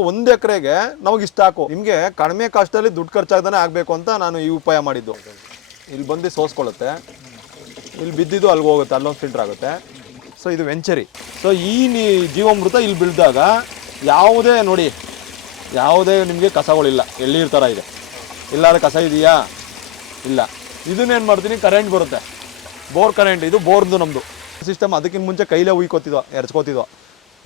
ಒಂದ್ ಎಕರೆಗೆ ನಮಗೆ ಇಷ್ಟ ಹಾಕು. ನಿಮಗೆ ಕಡಿಮೆ ಕಾಸ್ಟಲ್ಲಿ ದುಡ್ಡು ಖರ್ಚಾಗ್ದಾನೆ ಆಗಬೇಕು ಅಂತ ನಾನು ಈ ಉಪಾಯ ಮಾಡಿದ್ದು. ಇಲ್ಲಿ ಬಂದು ಸೋಸ್ಕೊಳ್ಳುತ್ತೆ. ಇಲ್ಲಿ ಬಿದ್ದಿದ್ದು ಅಲ್ಲಿ ಹೋಗುತ್ತೆ, ಅಲ್ಲೊಂದು ಫಿಲ್ಟರ್ ಆಗುತ್ತೆ. ಸೊ ಇದು ವೆಂಚರಿ ಸೊ ಈ ನೀ ಜೀವಾಮೃತ ಇಲ್ಲಿ ಬಿಳ್ದಾಗ ಯಾವುದೇ ನೋಡಿ, ಯಾವುದೇ ನಿಮಗೆ ಕಸಗಳಿಲ್ಲ. ಎಳ್ಳೀರ್ ಥರ ಇದೆ. ಇಲ್ಲಾದ್ರೆ ಕಸ ಇದೆಯಾ? ಇಲ್ಲ. ಇದನ್ನೇನು ಮಾಡ್ತೀನಿ? ಕರೆಂಟ್ ಬರುತ್ತೆ. ಬೋರ್ ಕರೆಂಟ್ ಇದು ಬೋರ್ದು ನಮ್ಮದು ಸಿಸ್ಟಮ್ ಅದಕ್ಕಿಂತ ಮುಂಚೆ ಕೈಲೇ ಉಯ್ಕೋತಿದ್ವ, ಎರ್ಚ್ಕೋತಿದ್ವು.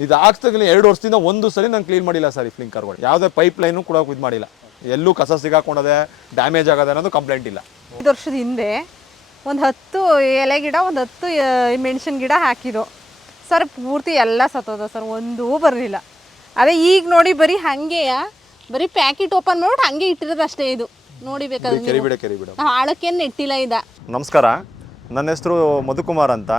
ಇದು ಹಾಕ್ಸ್ದಾಗಲೇ ಎರಡು ವರ್ಷದಿಂದ ಒಂದು ಸರಿ ನಾನು ಕ್ಲೀನ್ ಮಾಡಿಲ್ಲ ಸರ್ ಈ ಫ್ಲಿಂಕರ್ಗಳು ಯಾವುದೇ ಪೈಪ್ ಲೈನು ಕೂಡ ಇದು ಮಾಡಿಲ್ಲ. ಎಲ್ಲೂ ಕಸ ಸಿಗಾಕೊಂಡದೆ ಡ್ಯಾಮೇಜ್ ಆಗದೆ ಅನ್ನೋದು ಕಂಪ್ಲೇಂಟ್ ಇಲ್ಲ. ಐದು ವರ್ಷದ ಹಿಂದೆ ಒಂದು ಹತ್ತು ಎಲೆ ಗಿಡ ಒಂದು ಹತ್ತು ಮೆಣಸಿನ ಗಿಡ ಹಾಕಿದ್ದು ಸರ್ ಪೂರ್ತಿ ಎಲ್ಲ ಸತ್ತೋದ ಸರ್ ಒಂದೂ ಬರಲಿಲ್ಲ. ಅದೇ ಈಗ ನೋಡಿ ಬರೀ ಹಾಗೆಯ ಬರೀ ಪ್ಯಾಕೆಟ್ ಓಪನ್ ಮಾಡ್ಬಿಟ್ಟು ಹಂಗೆ ಇಟ್ಟಿರೋದು ಅಷ್ಟೇ ಇದು. ನೋಡಿ ಬೇಕಾದ್ರೆ ನಾವು. ಆಳಕ್ಕೇನು ಇಟ್ಟಿಲ್ಲ ಇದ. ನಮಸ್ಕಾರ ನನ್ನ ಹೆಸರು ಮಧುಕುಮಾರ್ ಅಂತ.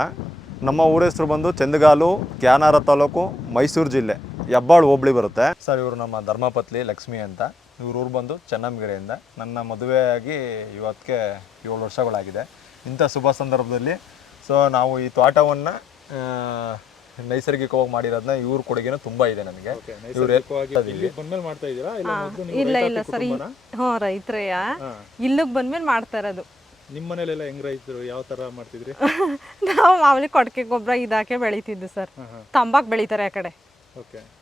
ನಮ್ಮ ಊರ ಹೆಸರು ಬಂದು ಚಂದಗಾಲು ಕ್ಯಾನಾರ ತಾಲೂಕು ಮೈಸೂರು ಜಿಲ್ಲೆ. ಹೆಬ್ಬಾಳು ಹೋಬಳಿ ಬರುತ್ತೆ. ಸರ್ ಇವರು ನಮ್ಮ ಧರ್ಮಪತ್ನಿ ಲಕ್ಷ್ಮಿ ಅಂತ. ಇವ್ರ ಊರು ಬಂದು ಚೆನ್ನಂಗೆರೆಯಿಂದ. ನನ್ನ ಮದುವೆಯಾಗಿ ಇವತ್ತಿಗೆ ಏಳು ವರ್ಷಗಳಾಗಿದೆ. ಇಂಥ ಶುಭ ಸಂದರ್ಭದಲ್ಲಿ. ಸೊ ನಾವು ಈ ತೋಟವನ್ನು ನೈಸರ್ಗಿಕವಾಗಿ ಮಾಡಿರೋದನ್ನ ಇವ್ರ ಕೊಡುಗೆನೂ ತುಂಬ ಇದೆ ನನಗೆ ಇಲ್ಲಿ ಬಂದ್ಮೇಲೆ ಮಾಡ್ತಾ ಇದ್ದೀರಾ ಇಲ್ಲ ಸರ್? ಹ್ಞೂ ರೈತರಯ್ಯ ಇಲ್ಲಿಗೆ ಬಂದ್ಮೇಲೆ ಮಾಡ್ತಾ ಇರೋದು. ನಿಮ್ಮ ಮನೇಲೆಲ್ಲ ಹೆಂಗ್ ರೈತರು ಯಾವ ತರ ಮಾಡ್ತಿದ್ರಿ? ನಾವು ಮಾಮೂಲಿ ಕೊಡಕೆ ಗೊಬ್ಬರ ಇದಾಕೆ ಬೆಳಿತಿದ್ದು ಸರ್. ತಂಬಾಕ್ ಬೆಳಿತಾರೆ ಆ ಕಡೆ.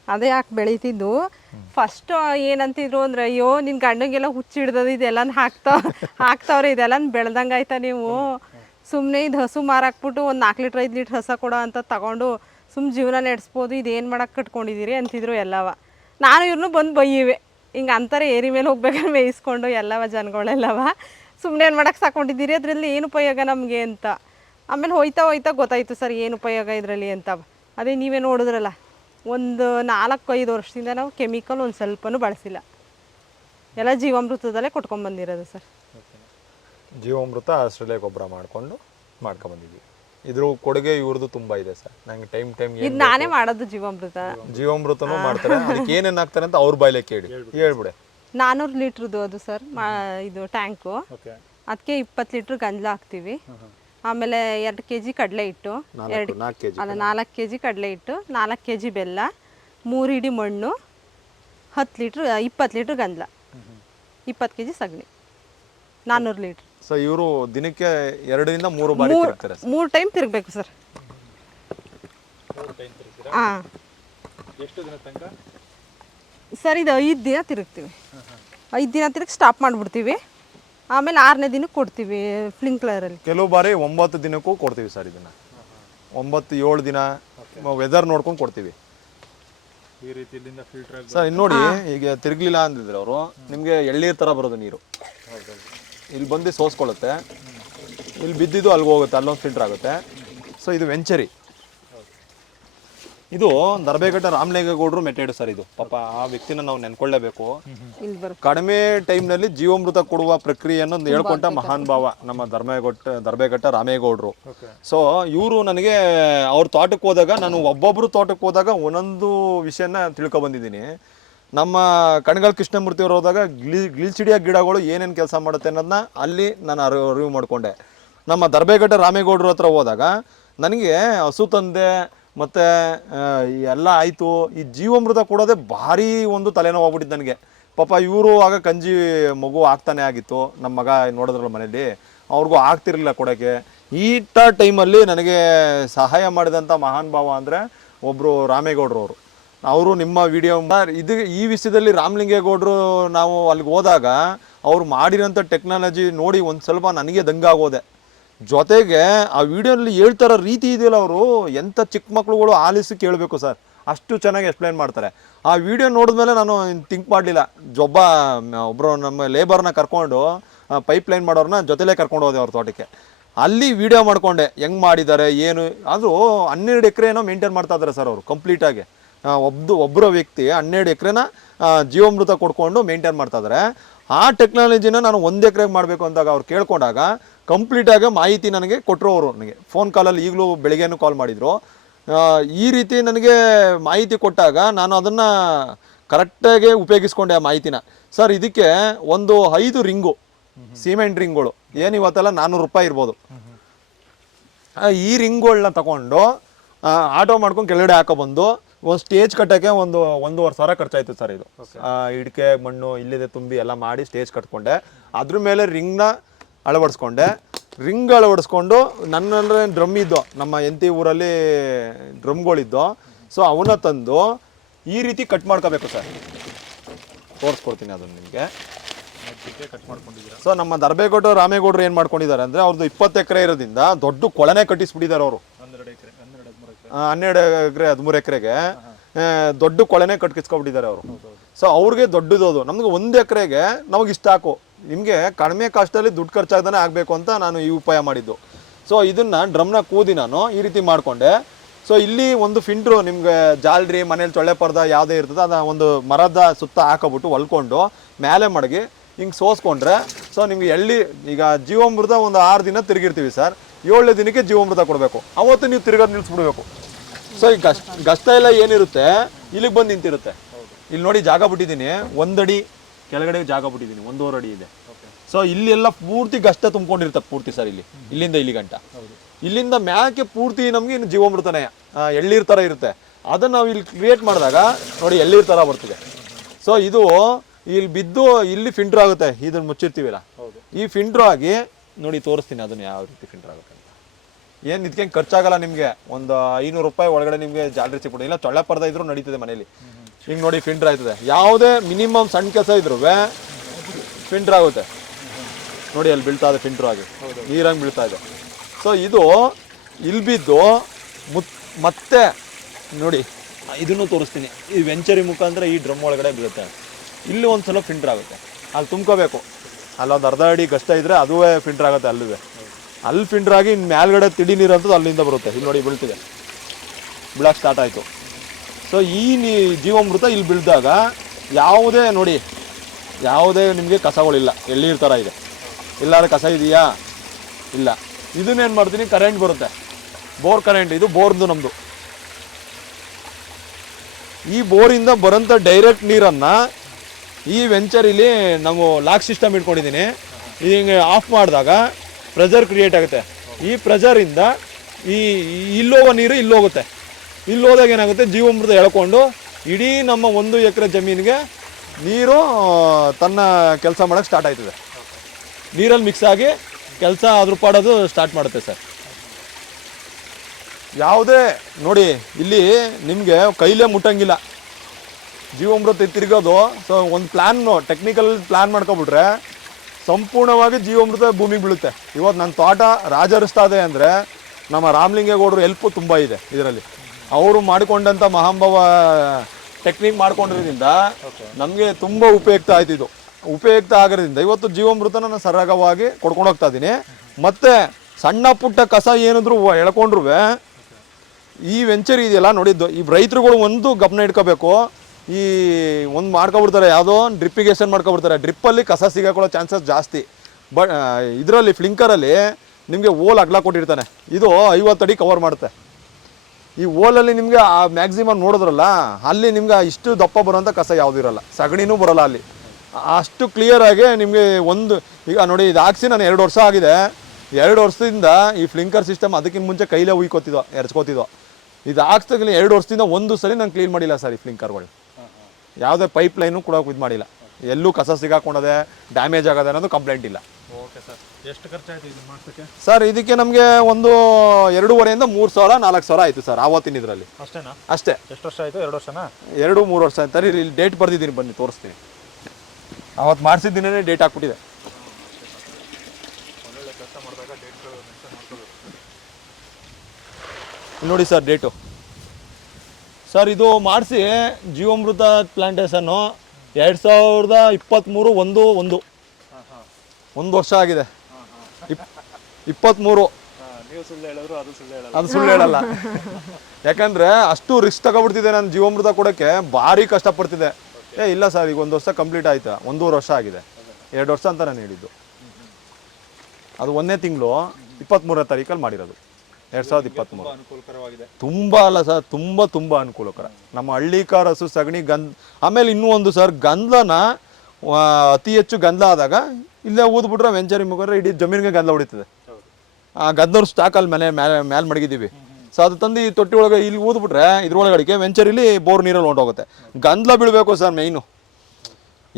ಅದೇ ಯಾಕೆ ಬೆಳಿತಿದ್ದು? ಫಸ್ಟ್ ಏನಂತಿದ್ರು ಅಂದ್ರೆ ಅಯ್ಯೋ ನಿನ್ ಗಂಡಂಗೆಲ್ಲ ಹುಚ್ಚಿಡ್ದದ ಇದೆಲ್ಲ ಹಾಕ್ತಾ ಹಾಕ್ತಾವ್ರೆ ಇದೆಲ್ಲ ಬೆಳ್ದಂಗೆ ಆಯ್ತಾ ನೀವು? ಸುಮ್ಮನೆ ಇದು ಹಸು ಮಾರಾಕ್ಬಿಟ್ಟು ಒಂದು ನಾಲ್ಕು ಲೀಟ್ರ್ ಐದು ಲೀಟ್ರ್ ಹಸ ಕೊಡೋ ಅಂತ ತಗೊಂಡು ಸುಮ್ಮ ಜೀವನ ನಡೆಸ್ಬೋದು ಇದೇನು ಮಾಡಕ್ಕೆ ಕಟ್ಕೊಂಡಿದ್ದೀರಿ ಅಂತಿದ್ರು ಎಲ್ಲವ. ನಾನು ಇವ್ರನ್ನೂ ಬಂದು ಬೈಯಿವೆ. ಹಿಂಗೆ ಅಂತಾರೆ ಏರಿ ಮೇಲೆ ಹೋಗ್ಬೇಕಾದ್ರೆ ಮೇಯಿಸ್ಕೊಂಡು ಎಲ್ಲವ ಜನಗಳೆಲ್ಲವ. ಸುಮ್ಮನೆ ಏನು ಮಾಡಕ್ಕೆ ಸಾಕೊಂಡಿದ್ದೀರಿ? ಅದರಲ್ಲಿ ಏನು ಉಪಯೋಗ ನಮಗೆ ಅಂತ. ಆಮೇಲೆ ಹೋಯ್ತಾ ಹೋಯ್ತಾ ಗೊತ್ತಾಯ್ತು ಸರ್ ಏನು ಉಪಯೋಗ ಇದರಲ್ಲಿ ಅಂತ. ಅದೇ ನೀವೇ ನೋಡಿದ್ರಲ್ಲ ಒಂದು ನಾಲ್ಕು ಐದು ವರ್ಷದಿಂದ ನಾವು ಕೆಮಿಕಲ್ ಒಂದು ಸ್ವಲ್ಪನೂ ಬಳಸಿಲ್ಲ. ಎಲ್ಲ ಜೀವಾಮೃತದಲ್ಲೇ ಕೊಟ್ಕೊಂಡ್ಬಂದಿರೋದು ಸರ್. ಜೀವಾಮೃತ ಆಸ್ಟ್ರೇಲಿಯಾ ಗೊಬ್ಬರ ಮಾಡಿಕೊಂಡು ಮಾಡ್ಕೊಂಬಂದಿದ್ವಿ ಇದ್ರ ಕೊಡುಗೆ ಇವ್ರದ್ದು ತುಂಬಾ ಇದೆ ಸರ್. ನಂಗೆ ಟೈಮ್ ಟೈಮ್ ಇದು ನಾನೇ ಮಾಡೋದು ಜೀವಾಮೃತ. ಜೀವಾಮೃತನೂ ಮಾಡ್ತಾರೆ. ಅದಕ್ಕೆ ಏನೇನು ಹಾಕ್ತಾರೆ ಅಂತ ಅವ್ರ ಬಾಯ್ಲೆ ಕೇಳಿ. ಹೇಳ್ಬಿಡೆ. ನಾನ್ನೂರು ಲೀಟ್ರದ್ದು ಅದು ಸರ್ ಇದು ಟ್ಯಾಂಕು. ಅದಕ್ಕೆ ಇಪ್ಪತ್ತು ಲೀಟ್ರ್ ಗಂಜಲ ಹಾಕ್ತೀವಿ. ಆಮೇಲೆ ಎರಡು ಕೆ ಜಿ ಕಡಲೆ ಹಿಟ್ಟು. ಎರಡು ಅಲ್ಲ ನಾಲ್ಕು ಕೆ ಜಿ ಕಡಲೆ ಹಿಟ್ಟು ನಾಲ್ಕು ಕೆ ಜಿ ಬೆಲ್ಲ ಮೂರು ಇಡಿ ಮಣ್ಣು ಹತ್ತು ಲೀಟ್ರ್ ಇಪ್ಪತ್ತು ಲೀಟ್ರ್ ಗಂಜಲ. ಇಪ್ಪತ್ತು ಕೆ ಜಿ ಸಗಣಿ. ನಾನ್ನೂರು ಲೀಟ್ರ್. ಸೊ ಇವರು ದಿನಕ್ಕೆ ಎರಡರಿಂದ ಮೂರು ಬಾರಿ ಮೂರು ಟೈಮ್ ತಿರುಗಬೇಕು ಸರ್. ಹಾಂ. ಎಷ್ಟು ದಿನ ತನಕ? ಸರ್ ಇದು ಐದು ದಿನ ತಿರುಗ್ತೀವಿ. ಐದು ದಿನ ತಿರುಗಿ ಸ್ಟಾಪ್ ಮಾಡಿಬಿಡ್ತೀವಿ. ಆಮೇಲೆ ಆರನೇ ದಿನಕ್ಕೆ ಕೊಡ್ತೀವಿ ಫ್ಲಿಂಕ್ಲರಲ್ಲಿ ಕೆಲವು ಬಾರಿ ಒಂಬತ್ತು ದಿನಕ್ಕೂ ಕೊಡ್ತೀವಿ ಸರ್ ಇದನ್ನು. ಒಂಬತ್ತು ಏಳು ದಿನ ವೆದರ್ ನೋಡ್ಕೊಂಡು ಕೊಡ್ತೀವಿ. ಈ ರೀತಿ ಇಲ್ಲಿಂದ ಫಿಲ್ಟರ್ ಸರ್ ಇನ್ನು ನೋಡಿ ಈಗ ತಿರುಗಲಿಲ್ಲ ಅಂದಿದ್ರೆ ಅವರು ನಿಮಗೆ ಎಳ್ಳೀರ್ ಥರ ಬರೋದು ನೀರು. ಇಲ್ಲಿ ಬಂದು ಸೋಸ್ಕೊಳ್ಳುತ್ತೆ ಇಲ್ಲಿ ಬಿದ್ದಿದ್ದು ಅಲ್ಲಿಗೆ ಹೋಗುತ್ತೆ ಅಲ್ಲೊಂದು ಫಿಲ್ಟರ್ ಆಗುತ್ತೆ. ಸೊ ಇದು ವೆಂಚರಿ. ಇದು ದರ್ಬೇಘಟ್ಟ ರಾಮಲಿಂಗೇಗೌಡರು ಮೆಟೇಡ್ ಸರ್ ಇದು. ಪಾಪ ಆ ವ್ಯಕ್ತಿನ ನಾವು ನೆನ್ಕೊಳ್ಳೇಬೇಕು. ಕಡಿಮೆ ಟೈಮ್ನಲ್ಲಿ ಜೀವಮೃತ ಕೊಡುವ ಪ್ರಕ್ರಿಯೆಯನ್ನು ಹೇಳ್ಕೊಂಡ ಮಹಾನ್ ಭಾವ ನಮ್ಮ ಧರ್ಮೇಗೌಡ ದರ್ಬೇಘಟ್ಟ ರಾಮೇಗೌಡರು. ಓಕೆ ಸೊ ಇವರು ನನಗೆ ಅವ್ರ ತೋಟಕ್ಕೆ ಹೋದಾಗ ನಾನು ಒಬ್ಬೊಬ್ರು ತೋಟಕ್ಕೆ ಹೋದಾಗ ಒಂದೊಂದು ವಿಷಯನ ತಿಳ್ಕೊ ಬಂದಿದ್ದೀನಿ. ನಮ್ಮ ಕಣಗಲ್ ಕೃಷ್ಣಮೂರ್ತಿ ಅವರು ಹೋದಾಗ ಗ್ಲಿ ಗ್ಲಿಲ್ಸಿಡಿಯ ಗಿಡಗಳು ಏನೇನು ಕೆಲಸ ಮಾಡುತ್ತೆ ಅನ್ನೋದನ್ನ ಅಲ್ಲಿ ನಾನು ಅರಿವು ಅರಿವು ಮಾಡಿಕೊಂಡೆ. ನಮ್ಮ ದರ್ಬೇಘಟ್ಟ ರಾಮೇಗೌಡರ ಹತ್ರ ಹೋದಾಗ ನನಗೆ ಹಸು ತಂದೆ ಮತ್ತು ಎಲ್ಲ ಆಯಿತು. ಈ ಜೀವಾಮೃತ ಕೊಡೋದೇ ಭಾರಿ ಒಂದು ತಲೆನೋವು ಆಗ್ಬಿಟ್ಟಿತ್ತು ನನಗೆ. ಪಾಪ ಇವರು ಆಗ ಕಂಜಿ ಮಗು ಆಗ್ತಾನೆ ಆಗಿತ್ತು. ನಮ್ಮ ಮಗ ನೋಡಿದ್ರಲ್ಲ ಮನೇಲಿ. ಅವ್ರಿಗೂ ಆಗ್ತಿರಲಿಲ್ಲ ಕೊಡೋಕ್ಕೆ. ಈಟ ಟೈಮಲ್ಲಿ ನನಗೆ ಸಹಾಯ ಮಾಡಿದಂಥ ಮಹಾನ್ ಭಾವ ಅಂದರೆ ಒಬ್ಬರು ರಾಮೇಗೌಡ್ರು ಅವರು ಅವರು ನಿಮ್ಮ ವಿಡಿಯೋ ಇದು ಈ ವಿಷಯದಲ್ಲಿ ರಾಮಲಿಂಗೇಗೌಡರು ನಾವು ಅಲ್ಲಿಗೆ ಹೋದಾಗ ಅವ್ರು ಮಾಡಿರೋಂಥ ಟೆಕ್ನಾಲಜಿ ನೋಡಿ ಒಂದು ಸ್ವಲ್ಪ ನನಗೆ ದಂಗಾಗೋದೆ. ಜೊತೆಗೆ ಆ ವಿಡಿಯೋನಲ್ಲಿ ಹೇಳ್ತಾರ ರೀತಿ ಇದೆಯಲ್ಲ ಅವರು? ಎಂಥ ಚಿಕ್ಕ ಮಕ್ಳುಗಳು ಆಲಿಸಿ ಕೇಳಬೇಕು ಸರ್. ಅಷ್ಟು ಚೆನ್ನಾಗಿ ಎಕ್ಸ್ಪ್ಲೈನ್ ಮಾಡ್ತಾರೆ. ಆ ವಿಡಿಯೋ ನೋಡಿದ್ಮೇಲೆ ನಾನು ಥಿಂಕ್ ಮಾಡಲಿಲ್ಲ. ಜೊಬ್ಬ ಒಬ್ಬರು ನಮ್ಮ ಲೇಬರ್ನ ಕರ್ಕೊಂಡು ಪೈಪ್ ಲೈನ್ ಮಾಡೋರನ್ನ ಜೊತೆಲೇ ಕರ್ಕೊಂಡು ಹೋದೆ ಅವ್ರ ತೋಟಕ್ಕೆ. ಅಲ್ಲಿ ವಿಡಿಯೋ ಮಾಡ್ಕೊಂಡೆ. ಹೆಂಗೆ ಮಾಡಿದ್ದಾರೆ, ಏನು? ಅದು ಹನ್ನೆರಡು ಎಕರೆ ಏನೋ ಮೇಂಟೈನ್ ಮಾಡ್ತಾ ಇದ್ದಾರೆ ಸರ್ ಅವರು ಕಂಪ್ಲೀಟಾಗಿ ಒಬ್ದು ಒಬ್ಬರ ವ್ಯಕ್ತಿ ಹನ್ನೆರಡು ಎಕರೆನ ಜೀವಮೃತ ಕೊಡ್ಕೊಂಡು ಮೇಂಟೈನ್ ಮಾಡ್ತಾ ಇದ್ದಾರೆ ಆ ಟೆಕ್ನಾಲಜಿನ ನಾನು ಒಂದು ಎಕರೆಗೆ ಮಾಡಬೇಕು ಅಂದಾಗ ಅವ್ರು ಕೇಳ್ಕೊಂಡಾಗ ಕಂಪ್ಲೀಟಾಗಿ ಮಾಹಿತಿ ನನಗೆ ಕೊಟ್ಟರು ಅವರು ನನಗೆ. ಫೋನ್ ಕಾಲಲ್ಲಿ ಈಗಲೂ ಬೆಳಿಗ್ಗೆನೂ ಕಾಲ್ ಮಾಡಿದರು. ಈ ರೀತಿ ನನಗೆ ಮಾಹಿತಿ ಕೊಟ್ಟಾಗ ನಾನು ಅದನ್ನು ಕರೆಕ್ಟಾಗಿ ಉಪಯೋಗಿಸ್ಕೊಂಡೆ ಆ ಮಾಹಿತಿನ. ಸರ್ ಇದಕ್ಕೆ ಒಂದು ಐದು ರಿಂಗು ಸಿಮೆಂಟ್ ರಿಂಗ್ಗಳು. ಏನು ಇವತ್ತೆಲ್ಲ ನಾನ್ನೂರು ರೂಪಾಯಿ ಇರ್ಬೋದು. ಈ ರಿಂಗ್ಗಳನ್ನ ತಗೊಂಡು ಆಟೋ ಮಾಡ್ಕೊಂಡು ಕೆಳಗಡೆ ಹಾಕೊಬಂದು ಒಂದು ಸ್ಟೇಜ್ ಕಟ್ಟಕ್ಕೆ ಒಂದು ಒಂದೂವರೆ ಸಾವಿರ ಖರ್ಚಾಯ್ತು ಸರ್ ಇದು. ಇಡ್ಕೆ ಮಣ್ಣು ಇಲ್ಲಿದೆ ತುಂಬಿ ಎಲ್ಲ ಮಾಡಿ ಸ್ಟೇಜ್ ಕಟ್ಕೊಂಡೆ. ಅದ್ರ ಮೇಲೆ ರಿಂಗ್ನ ಅಳವಡಿಸ್ಕೊಂಡೆ. ರಿಂಗ್ ಅಳವಡಿಸ್ಕೊಂಡು ನನ್ನಂದ್ರೆ ಡ್ರಮ್ ಇದ್ದೋ ನಮ್ಮ ಎಂತಿ ಊರಲ್ಲಿ ಡ್ರಮ್ಗಳಿದ್ದು ಸೊ ಅವನ್ನ ತಂದು ಈ ರೀತಿ ಕಟ್ ಮಾಡ್ಕೋಬೇಕು ಸರ್. ತೋರಿಸ್ಕೊಡ್ತೀನಿ ಅದನ್ನು ನಿಮಗೆ. ಸೊ ನಮ್ಮ ದರ್ಬೇಗೌಡರು ರಾಮೇಗೌಡರು ಏನು ಮಾಡ್ಕೊಂಡಿದ್ದಾರೆ ಅಂದರೆ ಅವ್ರದ್ದು ಇಪ್ಪತ್ತು ಎಕರೆ ಇರೋದ್ರಿಂದ ದೊಡ್ಡ ಕೊಳನೆ ಕಟ್ಟಿಸ್ಬಿಟ್ಟಿದ್ದಾರೆ ಅವರು. ಹನ್ನೆರಡು ಎಕರೆ, ಹದಿಮೂರು ಎಕರೆಗೆ ದೊಡ್ಡ ಕೊಳೆನೆ ಕಟ್ಕಿಸ್ಕೊಬಿಟ್ಟಿದ್ದಾರೆ ಅವರು. ಸೊ ಅವ್ರಿಗೆ ದೊಡ್ಡದು ಅದು. ನಮ್ಗೆ ಒಂದು ಎಕರೆಗೆ ನಮಗೆ ಇಷ್ಟ ಹಾಕು. ನಿಮಗೆ ಕಡಿಮೆ ಕಾಸ್ಟಲ್ಲಿ ದುಡ್ಡು ಖರ್ಚಾಗ್ದಾನೆ ಆಗಬೇಕು ಅಂತ ನಾನು ಈ ಉಪಾಯ ಮಾಡಿದ್ದು. ಸೊ ಇದನ್ನು ಡ್ರಮ್ನ ಕೂದಿ ನಾನು ಈ ರೀತಿ ಮಾಡಿಕೊಂಡೆ. ಸೊ ಇಲ್ಲಿ ಒಂದು ಫಿಂಟ್ರು ನಿಮಗೆ ಜಾಲ್ರಿ, ಮನೇಲಿ ಚೊಳ್ಳೆ ಪರ್ದ ಯಾವುದೇ ಇರ್ತದೆ, ಅದನ್ನ ಒಂದು ಮರದ ಸುತ್ತ ಹಾಕೋಬಿಟ್ಟು ಹೊಲ್ಕೊಂಡು ಮೇಲೆ ಮಡಗಿ ಹಿಂಗೆ ಸೋಸ್ಕೊಂಡ್ರೆ ಸೊ ನಿಮಗೆ ಎಳ್ಳಿ, ಈಗ ಜೀವಾಮೃತ ಒಂದು ಆರು ದಿನ ತಿರುಗಿರ್ತೀವಿ ಸರ್. ಏಳನೇ ದಿನಕ್ಕೆ ಜೀವಾಮೃತ ಕೊಡಬೇಕು. ಅವತ್ತು ನೀವು ತಿರ್ಗೋದು ನಿಲ್ಲಿಸ್ಬಿಡ್ಬೇಕು ಸೊ ಈ ಗಸ್ ಗಸ್ತ ಎಲ್ಲ ಏನಿರುತ್ತೆ, ಇಲ್ಲಿಗೆ ಬಂದು ನಿಂತಿರುತ್ತೆ. ಇಲ್ಲಿ ನೋಡಿ ಜಾಗ ಬಿಟ್ಟಿದ್ದೀನಿ. ಒಂದಡಿ ಕೆಳಗಡೆ ಜಾಗ ಬಿಟ್ಟಿದ್ದೀನಿ ಒಂದೂವರೆ ಅಡಿ ಇದೆ. ಸೊ ಇಲ್ಲಿ ಎಲ್ಲ ಪೂರ್ತಿ ಗಷ್ಟ ತುಂಬ್ಕೊಂಡಿರುತ್ತೆ ಪೂರ್ತಿ ಸರ್ ಇಲ್ಲಿ. ಇಲ್ಲಿಂದ ಇಲ್ಲಿ ಗಂಟ. ಇಲ್ಲಿಂದ ಮ್ಯಾಕೆ ಪೂರ್ತಿ ನಮಗೆ ಇನ್ನು ಜೀವಮೃತನೆ ಎಳ್ಳೀರ್ ಥರ ಇರುತ್ತೆ. ಅದನ್ನ ನಾವು ಇಲ್ಲಿ ಕ್ರಿಯೇಟ್ ಮಾಡಿದಾಗ ನೋಡಿ ಎಳ್ಳೀರ್ ಥರ ಬರ್ತದೆ. ಸೊ ಇದು ಇಲ್ಲಿ ಬಿದ್ದು ಇಲ್ಲಿ ಫಿಲ್ಟರ್ ಆಗುತ್ತೆ ಇದನ್ನ ಮುಚ್ಚಿರ್ತೀವಿಲ್ಲ? ಈ ಫಿಲ್ಟರ್ ಆಗಿ ನೋಡಿ ತೋರಿಸ್ತೀನಿ ಅದನ್ನ ಯಾವ ರೀತಿ ಫಿಲ್ಟರ್ ಆಗುತ್ತೆ ಅಂತ. ಏನು ಇದಕ್ಕೆ ಖರ್ಚಾಗಲ್ಲ ನಿಮಗೆ? ಒಂದು ಐನೂರು ರೂಪಾಯಿ ಒಳಗಡೆ ನಿಮಗೆ ಜಾಲರಿ ಸಿಕ್ಬಿಟ್ಟು ಇಲ್ಲ ಚೊಳ್ಳೆ ಪರ್ದ ಇದ್ರೂ ನಡೀತದೆ ಮನೇಲಿ ಹಿಂಗೆ ನೋಡಿ ಫಿಲ್ಟರ್ ಆಯ್ತದೆ. ಯಾವುದೇ ಮಿನಿಮಮ್ ಸಣ್ಣ ಕೆಲಸ ಇದ್ರು ಫಿಲ್ಟರ್ ಆಗುತ್ತೆ. ನೋಡಿ ಅಲ್ಲಿ ಬೀಳ್ತಾ ಇದೆ ಫಿಲ್ಟರ್ ಆಗಿ. ನೀರಂಗೆ ಬೀಳ್ತಾ ಇದೆ. ಸೊ ಇದು ಇಲ್ಲಿ ಬಿದ್ದು ಮುತ್ ಮತ್ತೆ ನೋಡಿ. ಇದನ್ನು ತೋರಿಸ್ತೀನಿ. ಈ ವೆಂಚರಿ ಮುಖಾಂತರ ಈ ಡ್ರಮ್ ಒಳಗಡೆ ಬೀಳುತ್ತೆ. ಇಲ್ಲಿ ಒಂದು ಸಲ ಫಿಲ್ಟರ್ ಆಗುತ್ತೆ. ಅಲ್ಲಿ ತುಂಬ್ಕೋಬೇಕು. ಅಲ್ಲೊಂದು ಅರ್ಧ ಅಡಿ ಕಷ್ಟ ಇದ್ರೆ ಅದುವೇ ಫಿಲ್ಟರ್ ಆಗುತ್ತೆ ಅಲ್ಲೂ ಅಲ್ಲಿ ಫಿಲ್ಟರ್ ಆಗಿ ಇನ್ನು ಮೇಲ್ಗಡೆ ತಿಳಿ ನೀರು ಅಂತದ್ದು ಅಲ್ಲಿಂದ ಬರುತ್ತೆ. ಇಲ್ಲಿ ನೋಡಿ ಬೀಳ್ತಿದೆ. ಬೀಳಕ್ಕೆ ಸ್ಟಾರ್ಟ್ ಆಯಿತು. ಸೊ ಈ ಜೀವಾಮೃತ ಇಲ್ಲಿ ಬಿಳ್ದಾಗ ಯಾವುದೇ ನೋಡಿ, ಯಾವುದೇ ನಿಮಗೆ ಕಸಗಳಿಲ್ಲ. ಎಳ್ಳೀರ್ ಥರ ಇದೆ. ಎಲ್ಲಾದ್ರೂ ಕಸ ಇದೆಯಾ? ಇಲ್ಲ. ಇದನ್ನೇನು ಮಾಡ್ತೀನಿ? ಕರೆಂಟ್ ಬರುತ್ತೆ. ಬೋರ್ ಕರೆಂಟ್ ಇದು ಬೋರ್ದು ನಮ್ಮದು ಈ ಬೋರಿಂದ ಬರೋಂಥ ಡೈರೆಕ್ಟ್ ನೀರನ್ನು ಈ ವೆಂಚರಿಲಿ ನಾವು ಲಾಕ್ ಸಿಸ್ಟಮ್ ಇಟ್ಕೊಂಡಿದ್ದೀನಿ. ಹಿಂಗೆ ಆಫ್ ಮಾಡಿದಾಗ ಪ್ರೆಜರ್ ಕ್ರಿಯೇಟ್ ಆಗುತ್ತೆ. ಈ ಪ್ರೆಜರಿಂದ ಈ- ಇಲ್ಲೋಗೋ ನೀರು ಇಲ್ಲೋಗುತ್ತೆ. ಇಲ್ಲಿ ಹೋದಾಗ ಏನಾಗುತ್ತೆ, ಜೀವಮೃತ ಎಳ್ಕೊಂಡು ಇಡೀ ನಮ್ಮ ಒಂದು ಎಕರೆ ಜಮೀನಿಗೆ ನೀರು ತನ್ನ ಕೆಲಸ ಮಾಡೋಕ್ಕೆ ಸ್ಟಾರ್ಟ್ ಆಯ್ತದೆ. ನೀರಲ್ಲಿ ಮಿಕ್ಸ್ ಆಗಿ ಕೆಲಸ ಅದ್ರ ಪಾಡೋದು ಸ್ಟಾರ್ಟ್ ಮಾಡುತ್ತೆ ಸರ್. ಯಾವುದೇ, ನೋಡಿ, ಇಲ್ಲಿ ನಿಮಗೆ ಕೈಲೇ ಮುಟ್ಟಂಗಿಲ್ಲ. ಜೀವಮೃತ ತಿರ್ಗೋದು, ಸೊ, ಒಂದು ಪ್ಲ್ಯಾನ್ ಟೆಕ್ನಿಕಲ್ ಪ್ಲ್ಯಾನ್ ಮಾಡ್ಕೊಬಿಟ್ರೆ ಸಂಪೂರ್ಣವಾಗಿ ಜೀವಮೃತ ಭೂಮಿಗೆ ಬೀಳುತ್ತೆ. ಇವತ್ತು ನನ್ನ ತೋಟ ರಾಜರಿಸ್ತಾ ಇದೆ ಅಂದರೆ ನಮ್ಮ ರಾಮಲಿಂಗೇಗೌಡರು ಹೆಲ್ಪು ತುಂಬ ಇದೆ ಇದರಲ್ಲಿ. ಅವರು ಮಾಡಿಕೊಂಡಂಥ ಮಹಾಂಭವ ಟೆಕ್ನಿಕ್ ಮಾಡ್ಕೊಂಡಿರೋದ್ರಿಂದ ನಮಗೆ ತುಂಬ ಉಪಯುಕ್ತ ಆಯ್ತು ಇದು. ಉಪಯುಕ್ತ ಆಗಿರೋದ್ರಿಂದ ಇವತ್ತು ಜೀವಾಮೃತನ ನಾನು ಸರಾಗವಾಗಿ ಕೊಡ್ಕೊಂಡು ಹೋಗ್ತಾ ಇದ್ದೀನಿ ಮತ್ತು ಸಣ್ಣ ಪುಟ್ಟ ಕಸ ಏನಿದ್ರು ಎಳ್ಕೊಂಡ್ರು ಈ ವೆಂಚರ್ ಇದೆಯಲ್ಲ ನೋಡಿದ್ದು ಈ ರೈತರುಗಳು ಒಂದು ಗಮನ ಇಟ್ಕೋಬೇಕು. ಈ ಒಂದು ಮಾಡ್ಕೊಬಿಡ್ತಾರೆ ಯಾವುದೋ ಒಂದು ಡ್ರಿಪ್ಪಿಗೇಷನ್ ಮಾಡ್ಕೊಬಿಡ್ತಾರೆ. ಡ್ರಿಪ್ಪಲ್ಲಿ ಕಸ ಸಿಗಾಕೊಳ್ಳೋ ಚಾನ್ಸಸ್ ಜಾಸ್ತಿ. ಬಟ್ ಇದರಲ್ಲಿ ಫ್ಲಿಂಕರಲ್ಲಿ ನಿಮಗೆ ಓಲ್ ಅಗ್ಲ ಕೊಟ್ಟಿರ್ತಾನೆ. ಇದು ಐವತ್ತು ಅಡಿ ಕವರ್ ಮಾಡುತ್ತೆ. ಈ ಓಲಲ್ಲಿ ನಿಮಗೆ ಆ ಮ್ಯಾಕ್ಸಿಮಮ್ ನೋಡಿದ್ರಲ್ಲ, ಅಲ್ಲಿ ನಿಮ್ಗೆ ಇಷ್ಟು ದಪ್ಪ ಬರೋಂಥ ಕಸ ಯಾವುದೂ ಇರಲ್ಲ. ಸಗಣಿನೂ ಬರಲ್ಲ ಅಲ್ಲಿ. ಅಷ್ಟು ಕ್ಲಿಯರಾಗಿ ನಿಮಗೆ ಒಂದು, ಈಗ ನೋಡಿ ಇದು ಹಾಕ್ಸಿ ನಾನು ಎರಡು ವರ್ಷ ಆಗಿದೆ. ಎರಡು ವರ್ಷದಿಂದ ಈ ಫ್ಲಿಂಕರ್ ಸಿಸ್ಟಮ್ ಅದಕ್ಕಿಂತ ಮುಂಚೆ ಕೈಲೇ ಉಯ್ಕೋತಿದ್ದೋ ಎರ್ಚ್ಕೋತಿದ್ದೋ ಇದು ಹಾಕ್ಸ್ದಾಗಲಿ ಎರಡು ವರ್ಷದಿಂದ ಒಂದು ಸಲ ನಾನು ಕ್ಲೀನ್ ಮಾಡಿಲ್ಲ ಸರ್ ಈ ಫ್ಲಿಂಕರ್ಗಳು ಯಾವುದೇ ಪೈಪ್ ಲೈನು ಕೂಡ ಇದು ಮಾಡಿಲ್ಲ. ಎಲ್ಲೂ ಕಸ ಸಿಗಾಕೊಂಡದೆ ಡ್ಯಾಮೇಜ್ ಆಗದೆ ಅನ್ನೋದು ಕಂಪ್ಲೇಂಟ್ ಇಲ್ಲ. ಸರ್ ಎಷ್ಟು ಖರ್ಚಾಯ್ತು ಇದು ಮಾಡ್ಸೋಕ್ಕೆ ಸರ್ ಇದಕ್ಕೆ ನಮಗೆ ಒಂದು ಎರಡೂವರೆಯಿಂದ ಮೂರು ಸಾವಿರ ನಾಲ್ಕು ಸಾವಿರ ಆಯಿತು ಸರ್ ಆವತ್ತಿನ ಇದರಲ್ಲಿ. ಅಷ್ಟೇನಾ? ಅಷ್ಟೇ. ಎಷ್ಟು ವರ್ಷ ಆಯಿತು? ಎರಡು ವರ್ಷನಾ? ಎರಡು ಮೂರು ವರ್ಷ ಅಂತಾರೆ ಇಲ್ಲಿ ಡೇಟ್ ಬರ್ದಿದ್ದೀನಿ ಬನ್ನಿ ತೋರಿಸ್ತೀನಿ. ಅವತ್ತು ಮಾಡಿಸಿದ್ದೀನೇ ಡೇಟ್ ಹಾಕ್ಬಿಟ್ಟಿದೆ. ನೋಡಿ ಸರ್ ಡೇಟು. ಸರ್ ಇದು ಮಾಡಿಸಿ ಜೀವಾಮೃತ ಪ್ಲಾಂಟೇಶನ್ನು ಎರಡು ಸಾವಿರದ ಇಪ್ಪತ್ತ್ಮೂರು ಒಂದು ಒಂದು. ಒಂದು ವರ್ಷ ಆಗಿದೆ. ಇಪ್ ಇಪ್ಪತ್ತ್ಮೂರು ನೀವು ಸುಳ್ಳು ಹೇಳಿದ್ರು ಅದು ಸುಳ್ಳು ಹೇಳಲ್ಲ. ಯಾಕಂದ್ರೆ ಅಷ್ಟು ರಿಸ್ಕ್ ತಗೊಬಿಡ್ತಿದೆ ನಾನು ಜೀವಾಮೃತ ಕೊಡೋಕ್ಕೆ ಭಾರಿ ಕಷ್ಟಪಡ್ತಿದ್ದೆ ಏ ಇಲ್ಲ ಸರ್ ಈಗ ಒಂದು ವರ್ಷ ಕಂಪ್ಲೀಟ್ ಆಯ್ತಾ? ಒಂದೂವರೆ ವರ್ಷ ಆಗಿದೆ. ಎರಡು ವರ್ಷ ಅಂತ ನಾನು ಹೇಳಿದ್ದು. ಅದು ಒಂದನೇ ತಿಂಗಳು ಇಪ್ಪತ್ತ್ಮೂರನೇ ತಾರೀಕಲ್ಲಿ ಮಾಡಿರೋದು. ಎರಡು ಸಾವಿರದ ಇಪ್ಪತ್ತ್ಮೂರು ಅನುಕೂಲಕರವಾಗಿದೆ. ತುಂಬ ಅಲ್ಲ ಸರ್ ತುಂಬ ತುಂಬ ಅನುಕೂಲಕರ. ನಮ್ಮ ಹಳ್ಳಿಕಾರ ಹಸು ಸಗಣಿ ಗಂಧ ಆಮೇಲೆ ಇನ್ನೂ ಒಂದು ಸರ್ ಗಂಧನ ಅತಿ ಹೆಚ್ಚು ಗಂಧ ಆದಾಗ ಇಲ್ಲೇ ಊದ್ಬಿಟ್ರೆ ವೆಂಚರಿ ಮುಗಿದ್ರೆ ಇಡೀ ಜಮೀನಿಗೆ ಗದ್ದಲ ಹೊಡಿತದೆ. ಆ ಗದ್ದವ್ರ ಸ್ಟಾಕ್ ಅಲ್ಲಿ ಮೇಲೆ ಮೇಲೆ ಮೇಲೆ ಮಡಗಿದ್ದೀವಿ. ಸೊ ಅದು ತಂದು ಈ ತೊಟ್ಟಿ ಒಳಗೆ ಇಲ್ಲಿ ಊದ್ಬಿಟ್ರೆ ವೆಂಚರ್ ವೆಂಚರಿಲಿ ಬೋರ್ ನೀರಲ್ಲಿ ಹೊಂಟೋಗುತ್ತೆ. ಗಂಧಲ ಬೀಳಬೇಕು ಸರ್ ಮೇಯ್ನು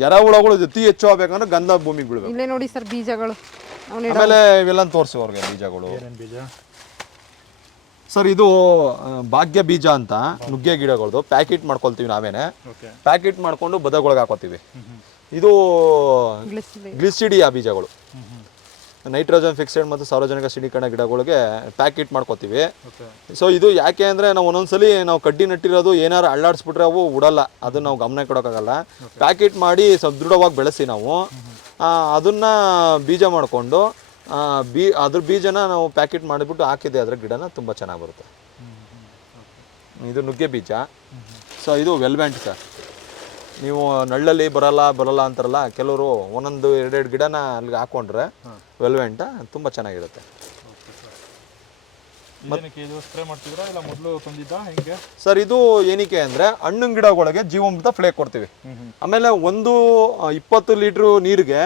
ಎರೆಹುಳಗಳು ಅತಿ ಹೆಚ್ಚು ಆಗ್ಬೇಕಂದ್ರೆ ಗಂಧ ಭೂಮಿಗೆ ಬೀಳಬೇಕು. ಇಲ್ಲೇ ನೋಡಿ ಸರ್ ಬೀಜಗಳು. ಅವ್ನು ಆಮೇಲೆ ಇವೆಲ್ಲ ತೋರಿಸಿ ಅವ್ರಿಗೆ ಬೀಜಗಳು. ಸರ್ ಇದು ಭಾಗ್ಯ ಬೀಜ ಅಂತ ನುಗ್ಗೆ ಗಿಡಗಳದು ಪ್ಯಾಕೆಟ್ ಮಾಡ್ಕೊಳ್ತೀವಿ ನಾವೇನೆ. ಪ್ಯಾಕೆಟ್ ಮಾಡ್ಕೊಂಡು ಬದಗೊಳಗೆ ಹಾಕೋತೀವಿ ಇದು ಗ್ಲಿಸಿಡಿಯಾ ಬೀಜಗಳು ನೈಟ್ರೋಜನ್ ಫಿಕ್ಸೆಡ್ ಮತ್ತು ಸಾರ್ವಜನಿಕ ಸಿಡಿಕಣ ಗಿಡಗಳಿಗೆ ಪ್ಯಾಕೆಟ್ ಮಾಡ್ಕೋತೀವಿ. ಓಕೆ. ಸೊ ಇದು ಯಾಕೆ ಅಂದರೆ ನಾವು ಒಂದೊಂದ್ಸಲಿ ನಾವು ಕಡ್ಡಿ ನೆಟ್ಟಿರೋದು ಏನಾರು ಅಳ್ಳಾಡಿಸ್ಬಿಟ್ರೆ ಅವು ಉಡಲ್ಲ. ಅದನ್ನು ನಾವು ಗಮನ ಕೊಡೋಕ್ಕಾಗಲ್ಲ. ಪ್ಯಾಕೆಟ್ ಮಾಡಿ ಸದೃಢವಾಗಿ ಬೆಳೆಸಿ ನಾವು. ಅದನ್ನು ಅದನ್ನ ಬೀಜ ಮಾಡಿಕೊಂಡು ಬೀ ಅದ್ರ ಬೀಜನ ನಾವು ಪ್ಯಾಕೆಟ್ ಮಾಡಿಬಿಟ್ಟು ಹಾಕಿದ್ದೆ ಅದ್ರ ಗಿಡನ ತುಂಬ ಚೆನ್ನಾಗಿ ಬರುತ್ತೆ. ಇದು ನುಗ್ಗೆ ಬೀಜ. ಸೊ ಇದು ವೆಲ್ವೆಂಟ್ ಸರ್. ನೀವು ನಳ್ಳಲ್ಲಿ ಬರಲ್ಲ ಬರಲ್ಲ ಅಂತಾರಲ್ಲ ಕೆಲವರು ಒಂದೊಂದು ಎರಡೆರಡು ಗಿಡನ ಅಲ್ಲಿಗೆ ಹಾಕೊಂಡ್ರೆ ವೆಲ್ವೆಂಟ ತುಂಬ ಚೆನ್ನಾಗಿರುತ್ತೆ. ಸರ್ ಇದು ಏನಕ್ಕೆ ಅಂದರೆ ಹಣ್ಣಿನ ಗಿಡಗಳಿಗೆ ಜೀವಾಮೃತ ಫ್ಲೇಕ್ ಕೊಡ್ತೀವಿ. ಆಮೇಲೆ ಒಂದು ಇಪ್ಪತ್ತು ಲೀಟ್ರು ನೀರಿಗೆ